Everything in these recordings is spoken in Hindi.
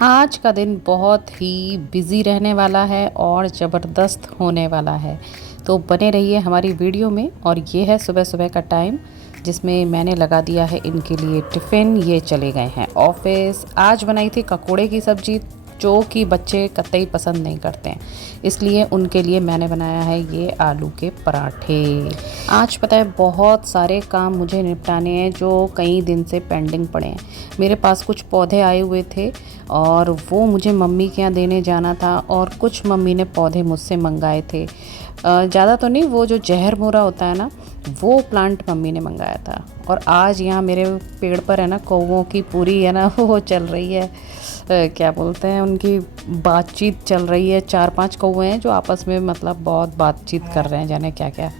आज का दिन बहुत ही बिज़ी रहने वाला है और ज़बरदस्त होने वाला है, तो बने रहिए हमारी वीडियो में। और ये है सुबह सुबह का टाइम जिसमें मैंने लगा दिया है इनके लिए टिफ़िन। ये चले गए हैं ऑफिस। आज बनाई थी ककोड़े की सब्ज़ी जो कि बच्चे कतई पसंद नहीं करते हैं, इसलिए उनके लिए मैंने बनाया है ये आलू के पराठे। आज पता है बहुत सारे काम मुझे निपटाने हैं जो कई दिन से पेंडिंग पड़े हैं। मेरे पास कुछ पौधे आए हुए थे और वो मुझे मम्मी के यहाँ देने जाना था, और कुछ मम्मी ने पौधे मुझसे मंगाए थे। ज़्यादा तो नहीं, वो जो जहर मोरा होता है ना, वो प्लांट मम्मी ने मंगाया था। और आज यहाँ मेरे पेड़ पर है ना कौवों की पूरी है ना वो चल रही है, क्या बोलते हैं, उनकी बातचीत चल रही है। 4-5 कौवे हैं जो आपस में मतलब बहुत बातचीत कर रहे हैं, जाने क्या क्या।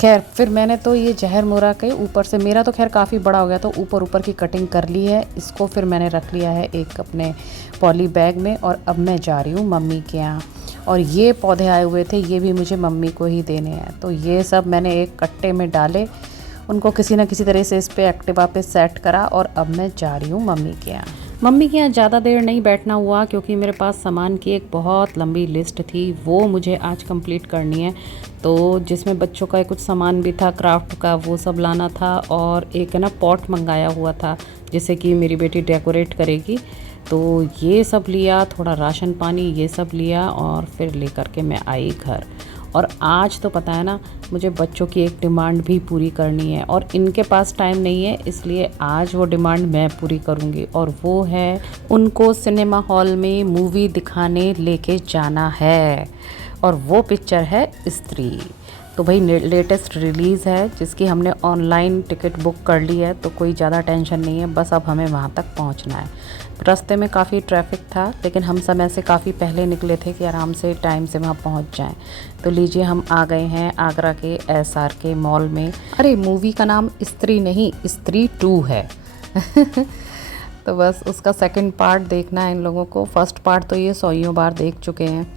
खैर फिर मैंने तो ये जहर मोरा के ऊपर से, मेरा तो खैर काफ़ी बड़ा हो गया तो ऊपर ऊपर की कटिंग कर ली है। इसको फिर मैंने रख लिया है एक अपने पॉली बैग में, और अब मैं जा रही हूँ मम्मी के यहाँ। और ये पौधे आए हुए थे, ये भी मुझे मम्मी को ही देने हैं, तो ये सब मैंने एक कट्टे में डाले, उनको किसी न किसी तरह से इस पे एक्टिवा पे सेट करा, और अब मैं जा रही हूँ मम्मी के यहाँ। मम्मी के यहाँ ज़्यादा देर नहीं बैठना हुआ क्योंकि मेरे पास सामान की एक बहुत लंबी लिस्ट थी, वो मुझे आज कंप्लीट करनी है। तो जिसमें बच्चों का कुछ सामान भी था क्राफ्ट का, वो सब लाना था, और एक है ना पॉट मंगाया हुआ था जिससे कि मेरी बेटी डेकोरेट करेगी। तो ये सब लिया, थोड़ा राशन पानी ये सब लिया, और फिर लेकर के मैं आई घर। और आज तो पता है ना मुझे बच्चों की एक डिमांड भी पूरी करनी है, और इनके पास टाइम नहीं है, इसलिए आज वो डिमांड मैं पूरी करूँगी। और वो है, उनको सिनेमा हॉल में मूवी दिखाने लेके जाना है, और वो पिक्चर है स्त्री। तो भाई लेटेस्ट रिलीज़ है जिसकी हमने ऑनलाइन टिकट बुक कर ली है, तो कोई ज़्यादा टेंशन नहीं है, बस अब हमें वहाँ तक पहुँचना है। रास्ते में काफ़ी ट्रैफिक था, लेकिन हम समय से काफ़ी पहले निकले थे कि आराम से टाइम से वहाँ पहुँच जाएं। तो लीजिए हम आ गए हैं आगरा के SRK मॉल में। अरे मूवी का नाम स्त्री नहीं, स्त्री 2 है तो बस उसका सेकंड पार्ट देखना है इन लोगों को। फर्स्ट पार्ट तो ये 100 बार देख चुके हैं।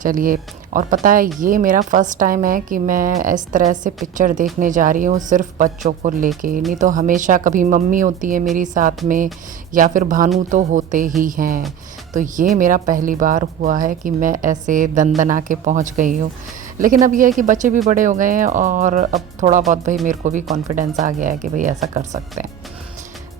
चलिए, और पता है ये मेरा फ़र्स्ट टाइम है कि मैं इस तरह से पिक्चर देखने जा रही हूँ सिर्फ बच्चों को लेके। नहीं तो हमेशा कभी मम्मी होती है मेरी साथ में, या फिर भानु तो होते ही हैं। तो ये मेरा पहली बार हुआ है कि मैं ऐसे दंदना के पहुँच गई हूँ। लेकिन अब यह है कि बच्चे भी बड़े हो गए हैं, और अब थोड़ा बहुत भाई मेरे को भी कॉन्फिडेंस आ गया है कि भाई ऐसा कर सकते हैं।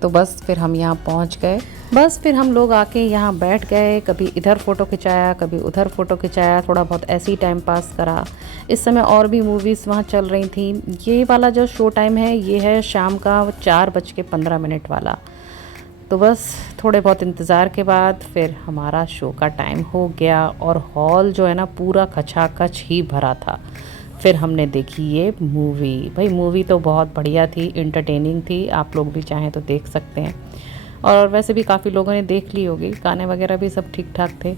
तो बस फिर हम यहाँ पहुँच गए। बस फिर हम लोग आके यहाँ बैठ गए, कभी इधर फ़ोटो खिंचाया कभी उधर फ़ोटो खिंचाया, थोड़ा बहुत ऐसे ही टाइम पास करा। इस समय और भी मूवीज़ वहाँ चल रही थी। ये वाला जो शो टाइम है ये है शाम का 4:15 वाला। तो बस थोड़े बहुत इंतज़ार के बाद फिर हमारा शो का टाइम हो गया, और हॉल जो है ना पूरा खचाखच ही भरा था। फिर हमने देखी ये मूवी। भाई मूवी तो बहुत बढ़िया थी, इंटरटेनिंग थी, आप लोग भी चाहें तो देख सकते हैं। और वैसे भी काफ़ी लोगों ने देख ली होगी, गाने वगैरह भी सब ठीक ठाक थे।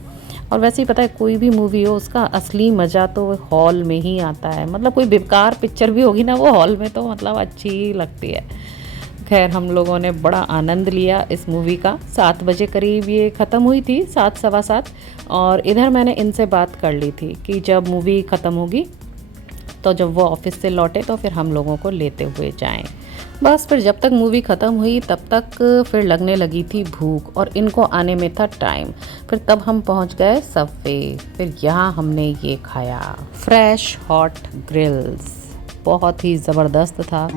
और वैसे ही पता है कोई भी मूवी हो उसका असली मज़ा तो हॉल में ही आता है। मतलब कोई बेकार पिक्चर भी होगी ना, वो हॉल में तो मतलब अच्छी ही लगती है। खैर हम लोगों ने बड़ा आनंद लिया इस मूवी का। 7 बजे करीब ये ख़त्म हुई थी, 7 सवा 7। और इधर मैंने इनसे बात कर ली थी कि जब मूवी ख़त्म होगी तो जब वो ऑफिस से लौटे तो फिर हम लोगों को लेते हुए जाएं। बस फिर जब तक मूवी ख़त्म हुई तब तक फिर लगने लगी थी भूख, और इनको आने में था टाइम। फिर तब हम पहुंच गए सबवे। फिर यहाँ हमने ये खाया, फ्रेश हॉट ग्रिल्स, बहुत ही ज़बरदस्त था।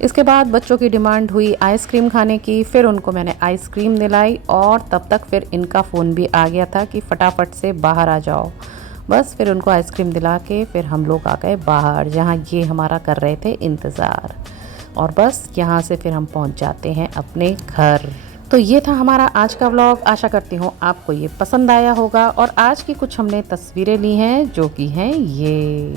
इसके बाद बच्चों की डिमांड हुई आइसक्रीम खाने की। फिर उनको मैंने आइसक्रीम दिलाई, और तब तक फिर इनका फ़ोन भी आ गया था कि फटाफट से बाहर आ जाओ। बस फिर उनको आइसक्रीम दिला के फिर हम लोग आ गए बाहर, जहाँ ये हमारा कर रहे थे इंतज़ार। और बस यहाँ से फिर हम पहुँच जाते हैं अपने घर। तो ये था हमारा आज का व्लॉग। आशा करती हूँ आपको ये पसंद आया होगा। और आज की कुछ हमने तस्वीरें ली हैं जो कि हैं ये।